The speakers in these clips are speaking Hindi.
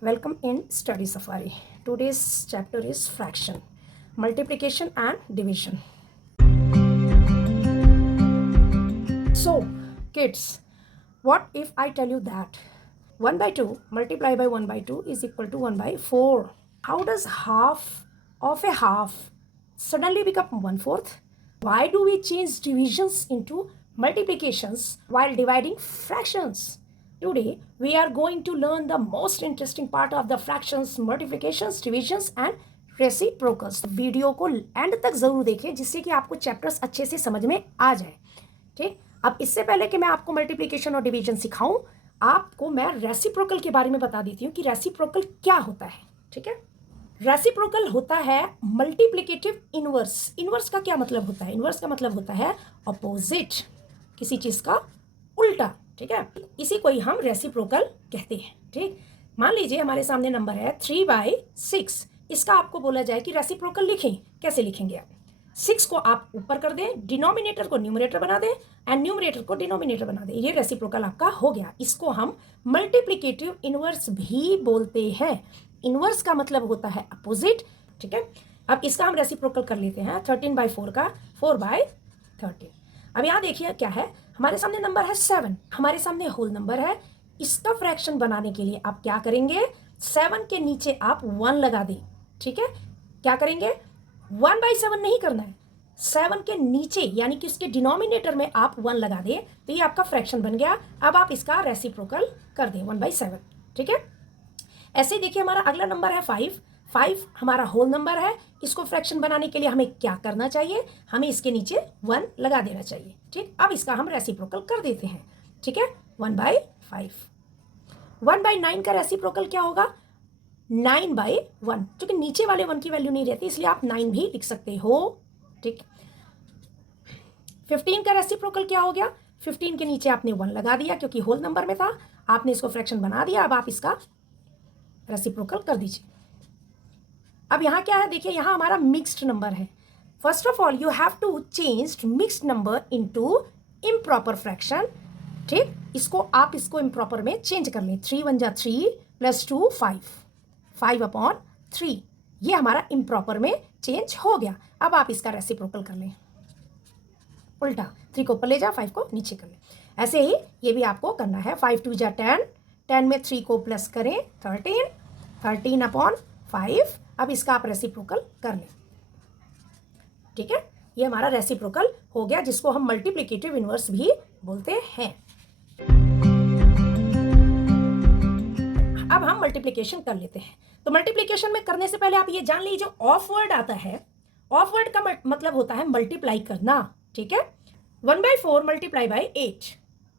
Welcome in Study Safari. Today's chapter is fraction, multiplication and division. So, kids, what if I tell you that 1 by 2 multiplied by 1 by 2 is equal to 1 by 4? How does half of a half suddenly become 1/4? Why do we change divisions into multiplications while dividing fractions? Today, we are going to learn the most interesting part of the fractions, multiplications, divisions and reciprocals. Video को एंड तक ज़रूर देखें जिससे कि आपको चैप्टर्स अच्छे से समझ में आ जाए. ठीक, अब इससे पहले कि मैं आपको मल्टीप्लिकेशन और डिवीजन सिखाऊं, आपको मैं रेसिप्रोकल के बारे में बता देती हूँ कि रेसिप्रोकल क्या होता है. ठीक है, रेसिप्रोकल होता है मल्टीप्लिकेटिव इनवर्स. इनवर्स का क्या मतलब होता है? इनवर्स का मतलब होता है अपोजिट, किसी चीज़ का उल्टा. ठीक है, इसी को ही हम रेसिप्रोकल कहते हैं. ठीक, मान लीजिए हमारे सामने नंबर है 3/6. इसका आपको बोला जाए कि रेसिप्रोकल लिखें. कैसे लिखेंगे आप? 6 को आप ऊपर कर दें, डिनोमिनेटर को न्यूमरेटर बना दें एंड न्यूमरेटर को डिनोमिनेटर बना दें. ये रेसिप्रोकल आपका हो गया. इसको हम मल्टीप्लिकेटिव इनवर्स भी बोलते हैं. इनवर्स का मतलब होता है अपोजिट. ठीक है, अब इसका हम रेसिप्रोकल कर लेते हैं. 13/4 का 4/13. अब यहाँ देखिए क्या है, हमारे सामने नंबर है 7, हमारे सामने होल नंबर है. इसका फ्रैक्शन बनाने के लिए आप क्या करेंगे? 7 के नीचे आप 1 लगा दें. ठीक है, क्या करेंगे? 1/7 नहीं करना है, 7 के नीचे यानी कि उसके डिनोमिनेटर में आप 1 लगा दें तो ये आपका फ्रैक्शन बन गया. अब आप इसका रेसिप्रोकल कर दें 1/7. ठीक है, ऐसे ही देखिए हमारा अगला नंबर है 5. 5 हमारा होल नंबर है. इसको फ्रैक्शन बनाने के लिए हमें क्या करना चाहिए? हमें इसके नीचे 1 लगा देना चाहिए. ठीक, अब इसका हम रेसिप्रोकल कर देते हैं. ठीक है, 1/5. 1/9 का रेसिप्रोकल क्या होगा? 9/1. क्योंकि नीचे वाले 1 की वैल्यू नहीं रहती इसलिए आप 9 भी लिख सकते हो. ठीक, 15 का रेसिप्रोकल क्या हो गया? 15 के नीचे आपने 1 लगा दिया क्योंकि होल नंबर में था. आपने इसको फ्रैक्शन बना दिया. अब आप इसका रेसिप्रोकल कर दीजिए. अब यहाँ क्या है? देखिए यहाँ हमारा मिक्स्ड नंबर है. First of all you have to change mixed number into improper fraction. ठीक, इसको इम्प्रॉपर में चेंज कर लें. 3 1 जा 3 प्लस 2 5. 5/3 ये हमारा इम्प्रॉपर में चेंज हो गया. अब आप इसका रेसिप्रोकल कर लें उल्टा. 3 को ऊपर ले जा, 5 को नीचे कर लें. ऐसे ही ये भी आपको करना है. 5 2 जा 10. 10 में 3 को प्लस करें 13. 13/5. अब इसका आप रेसिप्रोकल कर लें. ठीक है, ये हमारा रेसिप्रोकल हो गया जिसको हम मल्टीप्लिकेटिव इनवर्स भी बोलते हैं. अब हम मल्टीप्लिकेशन कर लेते हैं. तो मल्टीप्लिकेशन में करने से पहले आप ये जान लीजिए ऑफ वर्ड आता है. ऑफ वर्ड का मतलब होता है मल्टीप्लाई करना. ठीक है, 1/4 मल्टीप्लाई बाई 8.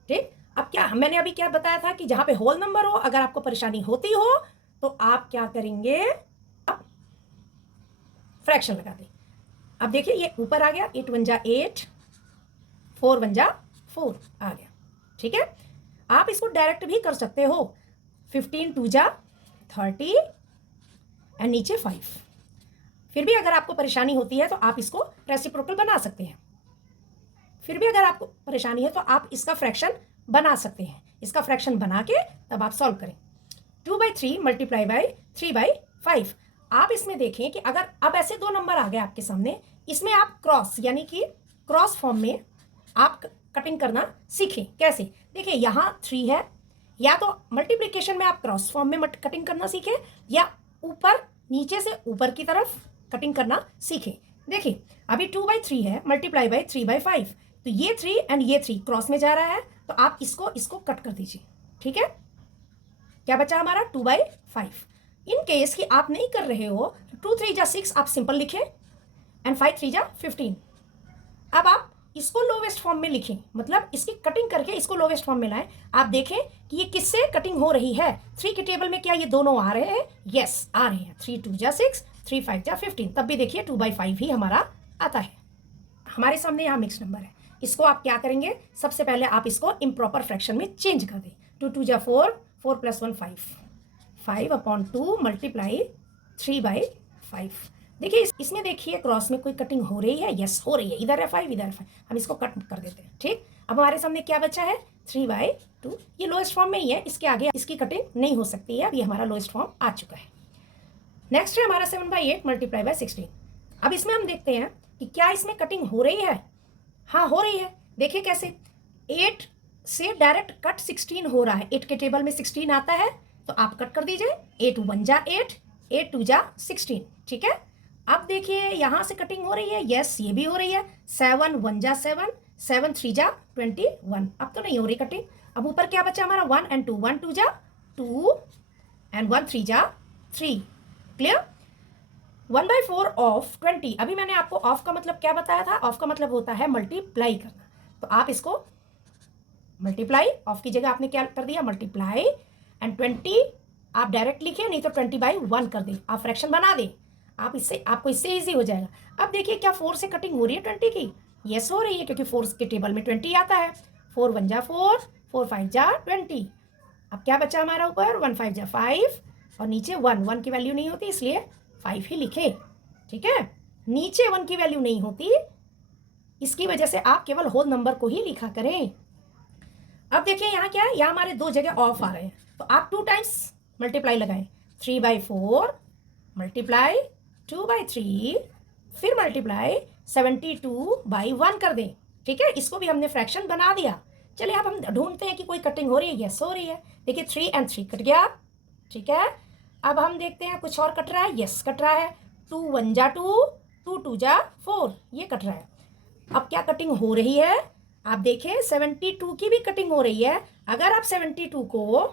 ठीक, अब क्या मैंने अभी क्या बताया था कि जहां पे होल नंबर हो, अगर आपको परेशानी होती हो तो आप क्या करेंगे? फ्रैक्शन लगा दें. अब देखिए ये ऊपर आ गया. 8 1 जा 8, 4 1 जा 4 आ गया. ठीक है, आप इसको डायरेक्ट भी कर सकते हो. 15 2 जा 30 एंड नीचे 5. फिर भी अगर आपको परेशानी होती है तो आप इसको रेसिप्रोकल बना सकते हैं. फिर भी अगर आपको परेशानी है तो आप इसका फ्रैक्शन बना सकते हैं. इसका फ्रैक्शन बना के तब आप सॉल्व करें. 2/3 मल्टीप्लाई बाई 3/5. आप इसमें देखें कि अगर अब ऐसे दो नंबर आ गए आपके सामने, इसमें आप क्रॉस यानी कि क्रॉस फॉर्म में आप कटिंग करना सीखें. कैसे? देखिए यहाँ 3 है, या तो मल्टीप्लिकेशन में आप क्रॉस फॉर्म में कटिंग करना सीखें या ऊपर नीचे से ऊपर की तरफ कटिंग करना सीखें. देखिए अभी 2/3 है मल्टीप्लाई बाई 3/5. तो ये 3 एंड ये 3 क्रॉस में जा रहा है तो आप इसको कट कर दीजिए. ठीक है, क्या बचा हमारा? 2/5. इन केस कि आप नहीं कर रहे हो, 2 3 जा 6 आप सिंपल लिखें एंड 5 3 जा 15. अब आप इसको लोवेस्ट फॉर्म में लिखें, मतलब इसकी कटिंग करके इसको लोवेस्ट फॉर्म में लाएं. आप देखें कि ये किससे कटिंग हो रही है. 3 के टेबल में क्या ये दोनों आ रहे हैं? यस आ रहे हैं. 3 2 जा 6, 3 5 जा 15. तब भी देखिए 2/5 ही हमारा आता है. हमारे सामने यहाँ मिक्स नंबर है. इसको आप क्या करेंगे? सबसे पहले आप इसको इम्प्रॉपर फ्रैक्शन में चेंज कर दें. 2 2 जा 4, 4 + 1 5. 5/2 मल्टीप्लाई 3/5. देखिए इसमें देखिए क्रॉस में कोई कटिंग हो रही है? यस हो रही है. इधर है 5, इधर है 5. हम इसको कट कर देते हैं. ठीक, अब हमारे सामने क्या बचा है? 3/2। ये लोएस्ट फॉर्म में ही है, इसके आगे इसकी कटिंग नहीं हो सकती है। अब ये हमारा लोएस्ट फॉर्म आ चुका है। नेक्स्ट है हमारा 7/8 मल्टीप्लाई बाय 16। अब इसमें हम देखते हैं कि क्या इसमें कटिंग हो रही है। हाँ, हो रही है। देखिए कैसे, 8 से डायरेक्ट कट 16 हो रहा है। 8 के टेबल में 16 आता है तो आप कट कर दीजिए। 8 1 जा 8, 8 2 जा 16। ठीक है, अब देखिए यहाँ से कटिंग हो रही है। यस, ये भी हो रही है। 7 1 जा 7, 7 3 जा 21। अब तो नहीं हो रही कटिंग। अब ऊपर क्या बचा हमारा 1 and 2, 1 2 जा 2 and 1 3 जा 3। क्लियर। 1/4 ऑफ 20। अभी मैंने आपको ऑफ का मतलब क्या बताया था। ऑफ का मतलब होता है मल्टीप्लाई करना। तो आप इसको मल्टीप्लाई, ऑफ की जगह आपने क्या कर दिया, मल्टीप्लाई, एंड 20 आप डायरेक्ट लिखिए, नहीं तो 20/1 कर दें, आप फ्रैक्शन बना दें। आप इससे, आपको इससे ईजी हो जाएगा। अब देखिए क्या 4 से कटिंग हो रही है 20 की। यस हो रही है, क्योंकि 4 के टेबल में 20 आता है। 4 1 जा 4, 4 5 जा 20। अब क्या बचा हमारा ऊपर, 1 5 जा 5 और नीचे 1, 1 की वैल्यू नहीं होती इसलिए 5 ही लिखे। ठीक है, नीचे 1 की वैल्यू नहीं होती, इसकी वजह से आप केवल होल नंबर को ही लिखा करें। अब देखिए यहाँ क्या है, यहाँ हमारे दो जगह ऑफ आ रहे हैं, तो आप 2 टाइम्स मल्टीप्लाई लगाएं। 3/4 मल्टीप्लाई 2/3, फिर मल्टीप्लाई 72/1 कर दें। ठीक है, इसको भी हमने फ्रैक्शन बना दिया। चलिए अब हम ढूंढते हैं कि कोई कटिंग हो रही है। यस हो रही है। देखिए 3 and 3 कट गया। ठीक है, अब हम देखते हैं कुछ और कट रहा है। यस कट रहा है। 2 1 जा 2, 2 2 जा 4, ये कट रहा है। अब क्या कटिंग हो रही है, आप देखें 72 की भी कटिंग हो रही है। अगर आप 72 को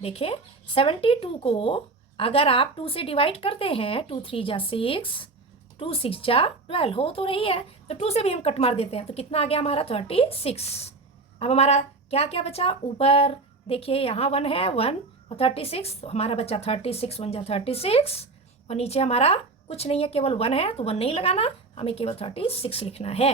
देखें, 72 को अगर आप 2 से डिवाइड करते हैं, 2 3 जा 6, 2 6 जा 12, हो तो रही है, तो 2 से भी हम कट मार देते हैं, तो कितना आ गया हमारा 36। अब हमारा क्या क्या बचा ऊपर, देखिए यहाँ 1 है, 1 और 36, तो हमारा बचा 36 1 जा 36, और नीचे हमारा कुछ नहीं है, केवल 1 है, तो 1 नहीं लगाना, हमें केवल 36 लिखना है।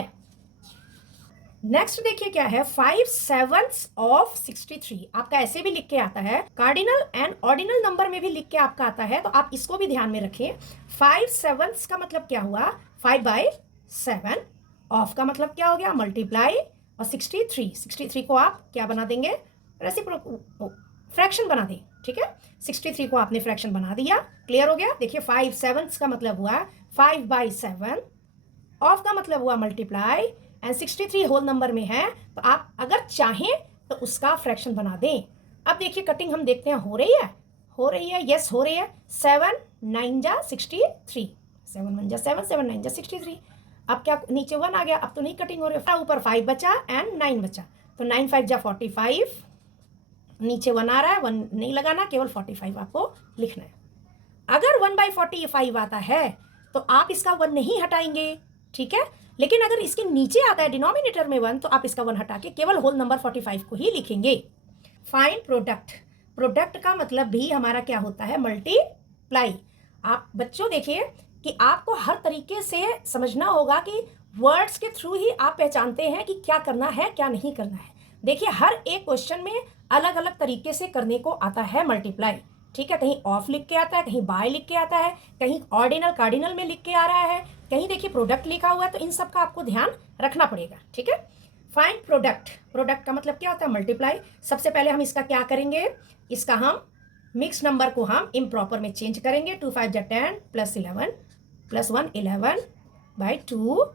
नेक्स्ट देखिए क्या है, 5/7 ऑफ 63। आपका ऐसे भी लिख के आता है, कार्डिनल एंड ऑर्डिनल नंबर में भी लिख के आपका आता है, तो आप इसको भी ध्यान में रखें। 5/7 का मतलब क्या हुआ, 5/7। ऑफ का मतलब क्या हो गया, मल्टीप्लाई, और 63 को आप क्या बना देंगे, फ्रैक्शन बना दें। ठीक है, 63 को आपने फ्रैक्शन बना दिया। क्लियर हो गया। देखिए 5/7 का मतलब हुआ 5/7, ऑफ का मतलब हुआ मल्टीप्लाई, एंड 63 होल नंबर में है, तो आप अगर चाहें तो उसका फ्रैक्शन बना दें। अब देखिए कटिंग हम देखते हैं हो रही है, हो रही है, यस हो रही है। 7 9 जा 63, 7 1 जा 7, 7 9 जा 63। अब क्या नीचे 1 आ गया, अब तो नहीं कटिंग हो रही है। ऊपर 5 बचा एंड 9 बचा, तो 9 5 जा 45, नीचे 1 आ रहा है, 1 नहीं लगाना, केवल 45 आपको लिखना है। अगर 1/45 आता है तो आप इसका 1 नहीं हटाएंगे। ठीक है, लेकिन अगर इसके नीचे आता है डिनोमिनेटर में 1, तो आप इसका 1 हटा के केवल होल नंबर 45 को ही लिखेंगे। Find product. प्रोडक्ट का मतलब भी हमारा क्या होता है, मल्टीप्लाई। आप बच्चों देखिए कि आपको हर तरीके से समझना होगा कि वर्ड्स के थ्रू ही आप पहचानते हैं कि क्या करना है क्या नहीं करना है। देखिए हर एक क्वेश्चन में अलग अलग तरीके से करने को आता है मल्टीप्लाई। ठीक है, कहीं ऑफ लिख के आता है, कहीं बाय लिख के आता है, कहीं ऑर्डिनल कार्डिनल में लिख के आ रहा है, कहीं देखिए प्रोडक्ट लिखा हुआ है, तो इन सब का आपको ध्यान रखना पड़ेगा। ठीक है, फाइंड प्रोडक्ट। प्रोडक्ट का मतलब क्या होता है, मल्टीप्लाई। सबसे पहले हम इसका क्या करेंगे, इसका हम मिक्स नंबर को हम इम्प्रॉपर में चेंज करेंगे। 2 5 जा 10 प्लस 11 प्लस 1 11/2,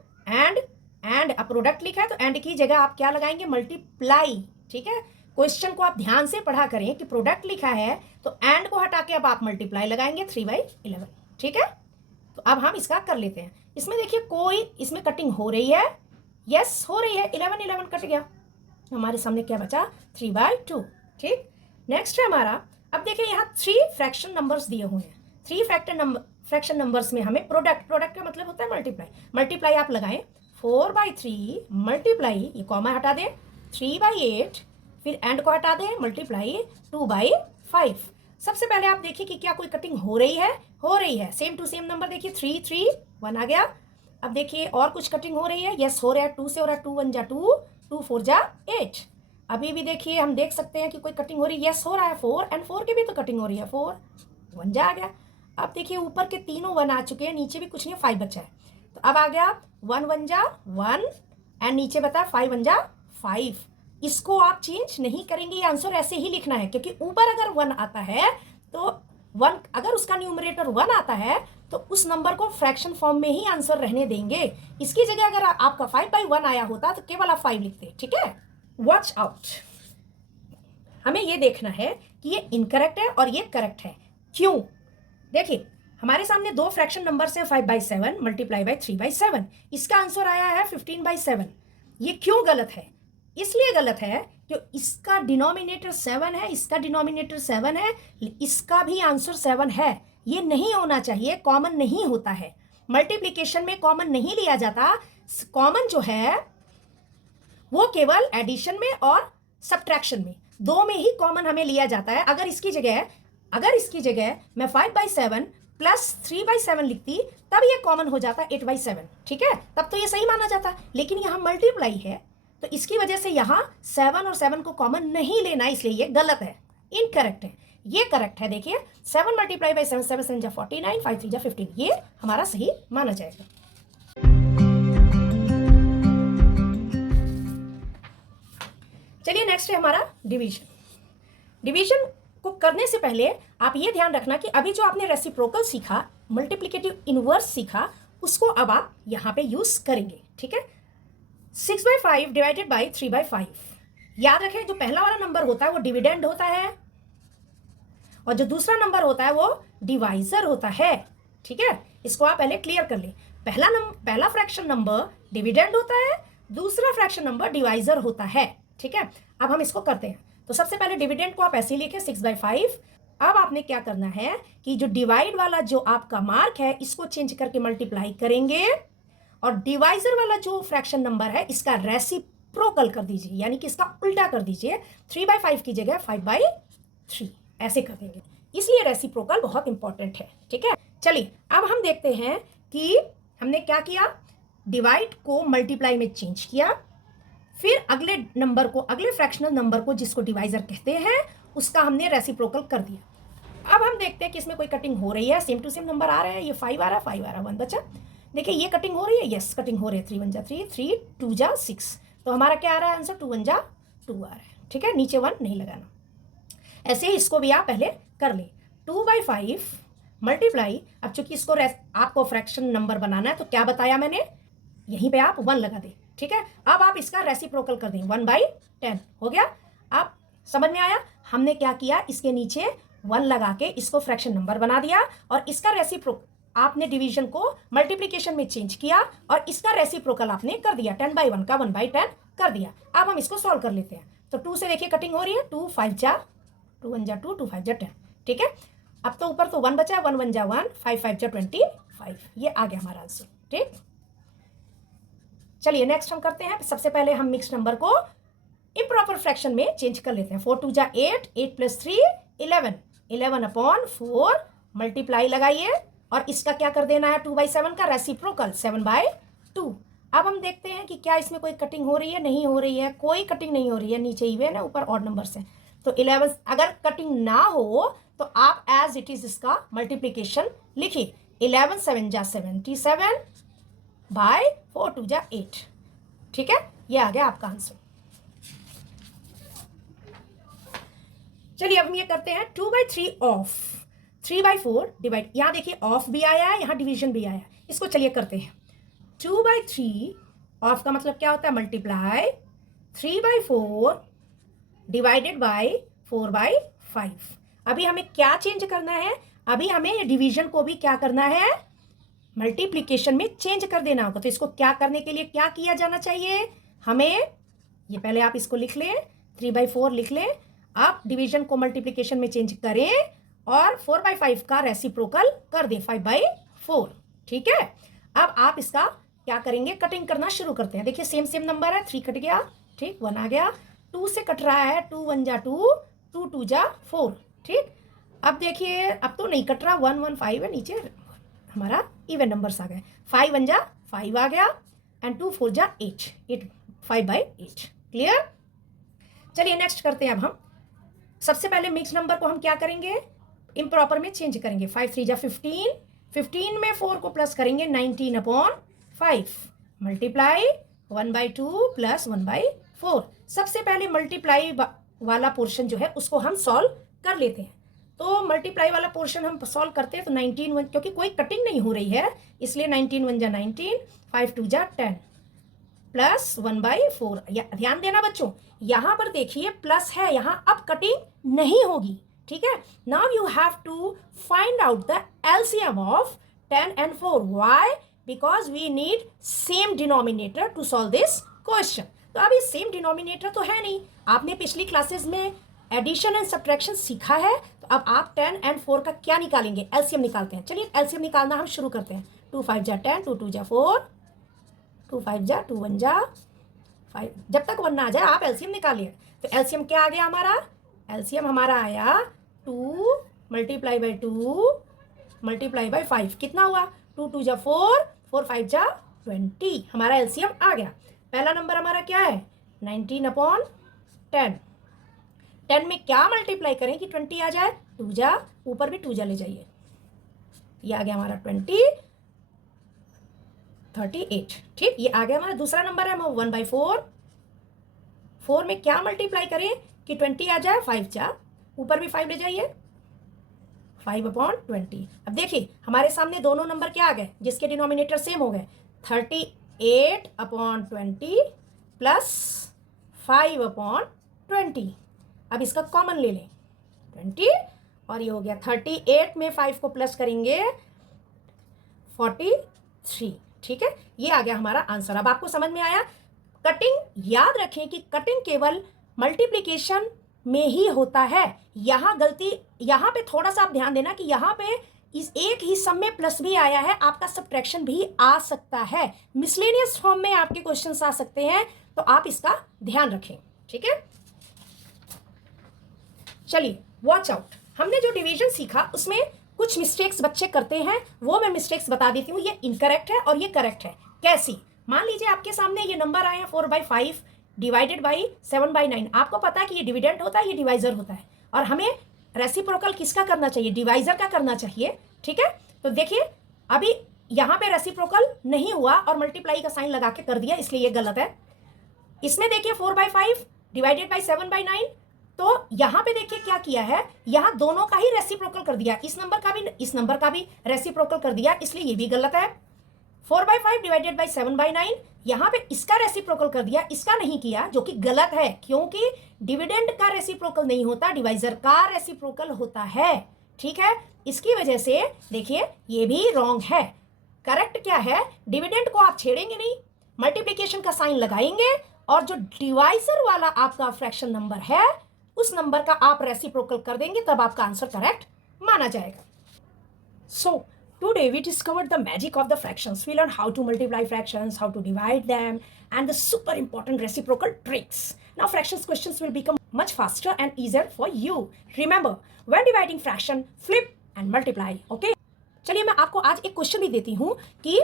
एंड अब प्रोडक्ट लिखा है तो एंड की जगह आप क्या लगाएंगे, मल्टीप्लाई। ठीक है, क्वेश्चन को आप ध्यान से पढ़ा करें कि प्रोडक्ट लिखा है तो एंड को हटा के अब आप मल्टीप्लाई लगाएंगे 3/11। ठीक है, तो अब हम इसका कर लेते हैं। इसमें देखिए कोई इसमें कटिंग हो रही है, यस हो रही है, 11 11 कट गया, हमारे सामने क्या बचा, 3/2। ठीक, नेक्स्ट है हमारा, अब देखिए यहाँ 3 फ्रैक्शन नंबर्स दिए हुए हैं। 3 फ्रैक्शन नंबर्स में हमें प्रोडक्ट का मतलब होता है मल्टीप्लाई। मल्टीप्लाई आप लगाएं, 4/3 मल्टीप्लाई, ये कॉमा हटा दें, 3/8, फिर एंड को हटा दें, मल्टीप्लाई 2/5। सबसे पहले आप देखिए कि क्या कोई कटिंग हो रही है, हो रही है। सेम टू सेम नंबर देखिए, 3 3 1 आ गया। अब देखिए और कुछ कटिंग हो रही है, यस हो रहा है, 2 से हो रहा है, 2 1 जा 2, 2 4 जा 8। अभी भी देखिए हम देख सकते हैं कि कोई कटिंग हो रही है, यस हो रहा है, 4 एंड 4 की भी तो कटिंग हो रही है, 4 1 जा आ गया। अब देखिए ऊपर के तीनों 1 आ चुके हैं, नीचे भी कुछ नहीं है, 5 बचा है, तो अब आ गया 1 1 जा 1 एंड नीचे बता 5 1 जा 5। इसको आप चेंज नहीं करेंगे, ये आंसर ऐसे ही लिखना है, क्योंकि ऊपर अगर 1 आता है तो 1, अगर उसका न्यूमरेटर 1 आता है तो उस नंबर को फ्रैक्शन फॉर्म में ही आंसर रहने देंगे। इसकी जगह अगर आपका 5/1 आया होता तो केवल आप 5 लिखते, ठीक है। वॉच आउट, हमें ये देखना है कि ये इनकरेक्ट है और ये करेक्ट है। क्यों? देखिए, हमारे सामने दो फ्रैक्शन नंबर्स हैं, 5/7 मल्टीप्लाई बाई 3/7। इसका आंसर आया है 15/7। ये क्यों गलत है? इसलिए गलत है कि इसका डिनोमिनेटर 7 है, इसका डिनोमिनेटर 7 है, इसका भी आंसर 7 है। ये नहीं होना चाहिए, कॉमन नहीं होता है। मल्टीप्लिकेशन में कॉमन नहीं लिया जाता। कॉमन जो है वो केवल एडिशन में और सब्ट्रैक्शन में, दो में ही कॉमन हमें लिया जाता है। अगर इसकी जगह मैं 5/7 प्लस 3/7 लिखती तब ये कॉमन हो जाता 8/7, ठीक है, तब तो ये सही माना जाता। लेकिन यहाँ मल्टीप्लाई है तो इसकी वजह से यहाँ 7 और 7 को कॉमन नहीं लेना, इसलिए ये गलत है, इनकरेक्ट है। ये करेक्ट है, देखिए 7 मल्टीप्लाई बाई 7, 7 7 जा 49, 5 3 जा 15, ये हमारा सही माना जाएगा। चलिए नेक्स्ट है हमारा डिवीजन। डिवीजन को करने से पहले आप ये ध्यान रखना कि अभी जो आपने रेसिप्रोकल सीखा, मल्टीप्लिकेटिव इनवर्स सीखा, उसको अब आप यहाँ पे यूज करेंगे, ठीक है। 6/5 डिवाइडेड बाई 3/5। याद रखें, जो पहला वाला नंबर होता है वो डिविडेंड होता है और जो दूसरा नंबर होता है वो डिवाइजर होता है, ठीक है। इसको आप पहले क्लियर कर ले। पहला फ्रैक्शन नंबर डिविडेंड होता है, दूसरा फ्रैक्शन नंबर डिवाइजर होता है, ठीक है। अब हम इसको करते हैं। तो सबसे पहले डिविडेंड को आप ऐसे ही लिखे 6/5। अब आपने क्या करना है कि जो डिवाइड वाला जो आपका मार्क है इसको चेंज करके मल्टीप्लाई करेंगे और डिवाइजर वाला जो फ्रैक्शन नंबर है इसका रेसिप्रोकल कर दीजिए, यानी कि इसका उल्टा कर दीजिए। 3/5 की जगह 5/3 ऐसे कर देंगे, इसलिए रेसिप्रोकल बहुत इंपॉर्टेंट है, ठीक है। चलिए अब हम देखते हैं कि हमने क्या किया। डिवाइड को मल्टीप्लाई में चेंज किया, फिर अगले नंबर को, अगले फ्रैक्शनल नंबर को जिसको डिवाइजर कहते हैं उसका हमने रेसिप्रोकल कर दिया। अब हम देखते हैं कि इसमें कोई कटिंग हो रही है, सेम टू सेम नंबर आ रहा है। ये 5 आ रहा है, 5 आ रहा है, 1 बचा। देखिए ये कटिंग हो रही है, यस कटिंग हो रही है। 3 1 जा 3, 3 2 जा 6, तो हमारा क्या आ रहा है आंसर? 2 1 जा 2 आ रहा है, ठीक है। नीचे 1 नहीं लगाना। ऐसे ही इसको भी आप पहले कर ले। 2/5 मल्टीप्लाई, अब चूंकि इसको आपको फ्रैक्शन नंबर बनाना है तो क्या बताया मैंने, यहीं पे आप 1 लगा दे, ठीक है। अब आप इसका रेसिप्रोकल कर दें, 1/10 हो गया। आप समझ में आया हमने क्या किया? इसके नीचे 1 लगा के इसको फ्रैक्शन नंबर बना दिया और इसका रेसिप्रोकल आपने डिवीजन को मल्टीप्लिकेशन में चेंज किया और इसका रेसिप्रोकल आपने कर दिया। 10/1 का 1/10 कर दिया। अब हम इसको सॉल्व कर लेते हैं। तो 2 से देखिए कटिंग हो रही है, 2 5 जा 2 1 जा 2, 2 5 जा 10, ठीक है। अब तो ऊपर तो 1 बचा, 1 1 जा 1, 5 5 जा 25, ये आ गया हमारा आंसर, ठीक। चलिए नेक्स्ट हम करते हैं। सबसे पहले हम मिक्स नंबर को इम्प्रॉपर फ्रैक्शन में चेंज कर लेते हैं। 4 2 जा 8, 8 + 3 11, 11/4 मल्टीप्लाई लगाइए और इसका क्या कर देना है? 2/7 का रेसिप्रोकल 7/2। अब हम देखते हैं कि क्या इसमें कोई कटिंग हो रही है, नहीं हो रही है, कोई कटिंग नहीं हो रही है। नीचे इवन है, ऊपर ऑड नंबर्स है। तो 11, अगर कटिंग ना हो तो आप एज इट इज इसका मल्टीप्लीकेशन लिखिए। 11 7 जा 77 बाय 4 2 जा 8, ठीक है। ये आ गया आपका आंसर। चलिए अब हम ये करते हैं 2/3 ऑफ 3/4 डिवाइड। यहाँ देखिए ऑफ भी आया है, यहाँ डिवीजन भी आया है। इसको चलिए करते हैं। 2/3 ऑफ का मतलब क्या होता है? Multiply 3/4 divided by 4/5। अभी हमें क्या चेंज करना है? अभी हमें डिवीजन को भी क्या करना है? मल्टीप्लिकेशन में चेंज कर देना होगा। तो इसको क्या करने के लिए क्या किया जाना चाहिए? हमें ये पहले आप इसको लिख लें, 3/4 लिख लें। आप डिवीजन को मल्टीप्लिकेशन में चेंज करें और 4/5 का रेसिप्रोकल कर दें 5/4, ठीक है। अब आप इसका क्या करेंगे? कटिंग करना शुरू करते हैं। देखिए सेम नंबर है, 3 कट गया, ठीक, 1 आ गया। 2 से कट रहा है, 2 1 जा 2, 2 2 जा 4, ठीक। अब देखिए अब तो नहीं कट रहा, 1 1 5 है, नीचे हमारा इवन नंबर्स आ गए। 5 1 जा 5 आ गया एंड 2 4 जा 8, 5/8, क्लियर। चलिए नेक्स्ट करते हैं। अब हम सबसे पहले मिक्स नंबर को हम क्या करेंगे? इम्प्रॉपर में चेंज करेंगे। 5 3 जा 15, 15 में 4 को प्लस करेंगे 19/5 मल्टीप्लाई 1/2 प्लस 1/2, 4। सबसे पहले मल्टीप्लाई वाला पोर्शन जो है उसको हम सॉल्व कर लेते हैं। तो मल्टीप्लाई वाला पोर्शन हम सॉल्व करते हैं तो 19 क्योंकि कोई कटिंग नहीं हो रही है इसलिए 19 1 जा 19, 5 2 जा 10 प्लस 1/4। ध्यान देना बच्चों, यहां पर देखिए प्लस है, यहां अब कटिंग नहीं होगी, ठीक है। Now you have to find out the LCM of 10 and 4। Why? Because we need same denominator to solve this question. तो अब ये सेम डिनोमिनेटर तो है नहीं, आपने पिछली क्लासेस में एडिशन एंड सब्ट्रैक्शन सीखा है, तो अब आप 10 and 4 का क्या निकालेंगे? एलसीएम निकालते हैं। चलिए एलसीएम निकालना हम शुरू करते हैं। 2 5 जा 10, 2 2 जा 4, 2 5 जा 2 1 जा 5। जब तक 1 ना आ जाए आप एलसीएम निकालिए। तो एलसीएम क्या आ गया हमारा? एलसीएम हमारा आया 2 मल्टीप्लाई बाई 2 मल्टीप्लाई बाई 5। कितना हुआ? 2 2 जा 4, 4 5 जा 20। हमारा एलसीएम आ गया। पहला नंबर हमारा क्या है? 19/10। 10 में क्या मल्टीप्लाई करें कि 20 आ जाए? 2 जा, ऊपर भी 2 जा ले जाइए, ये आ गया हमारा 38। ठीक, ये आ गया हमारा दूसरा नंबर है 1/4। 4 में क्या मल्टीप्लाई करें कि 20 आ जाए? 5 जा, ऊपर भी 5 ले जाइए, 5/20। अब देखिए हमारे सामने दोनों नंबर क्या आ गए जिसके डिनोमिनेटर सेम हो गए? 38/20 प्लस 5/20। अब इसका कॉमन ले लें 20 और ये हो गया 38 में 5 को प्लस करेंगे 43। ठीक है, ये आ गया हमारा आंसर। अब आपको समझ में आया? कटिंग याद रखें कि कटिंग केवल मल्टीप्लिकेशन में ही होता है। यहाँ गलती, यहाँ पे थोड़ा सा आप ध्यान देना कि यहाँ पे इस एक ही सम में प्लस भी आया है, आपका सब्ट्रैक्शन भी आ सकता है, मिसलेनियस फॉर्म में आपके क्वेश्चंस आ सकते हैं, तो आप इसका ध्यान रखें। ठीक है, चलिए वॉच आउट। हमने जो डिवीजन सीखा उसमें कुछ मिस्टेक्स बच्चे करते हैं, वो मैं मिस्टेक्स बता देती हूँ। ये इनकरेक्ट है और ये करेक्ट है। कैसी? मान लीजिए आपके सामने ये नंबर आए हैं 4/5 डिवाइडेड बाई 7/9। आपको पता है कि ये डिविडेंड होता है, ये डिवाइजर होता है, और हमें रेसिप्रोकल किसका करना चाहिए? डिवाइजर का करना चाहिए। ठीक है, तो देखिए अभी यहाँ पे रेसिप्रोकल नहीं हुआ और मल्टीप्लाई का साइन लगा के कर दिया, इसलिए ये गलत है। इसमें देखिए 4/5 डिवाइडेड बाई 7/9, तो यहाँ पे देखिए क्या किया है, यहाँ दोनों का ही रेसिप्रोकल कर दिया, इस नंबर का भी इस नंबर का भी रेसिप्रोकल कर दिया, इसलिए ये भी गलत है। 4/5 डिवाइडेड बाई 7/9, यहाँ पे इसका रेसिप्रोकल कर दिया, इसका नहीं किया, जो कि गलत है, क्योंकि डिविडेंड का रेसिप्रोकल नहीं होता, डिवाइजर का रेसिप्रोकल होता है। ठीक है, इसकी वजह से देखिए ये भी रॉन्ग है। करेक्ट क्या है? डिविडेंड को आप छेड़ेंगे नहीं, मल्टीप्लिकेशन का साइन लगाएंगे, और जो डिवाइजर वाला आपका फ्रैक्शन नंबर है उस नंबर का आप रेसिप्रोकल कर देंगे, तब आपका आंसर करेक्ट माना जाएगा। सो today we discovered the magic of the fractions. We learned how to multiply fractions, how to divide them, and the super important reciprocal tricks. Now fractions questions will become much faster and easier for you. Remember, when dividing fraction, flip and multiply. Okay? चलिए मैं आपको आज एक क्वेश्चन भी देती हूँ कि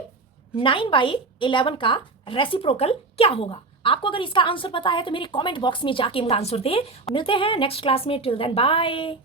9/11 का रेसिप्रोकल क्या होगा। आपको अगर इसका आंसर पता है तो मेरे कमेंट बॉक्स में जाके मुझे आंसर दें। मिलते हैं नेक्स्ट क्लास में। Till then bye.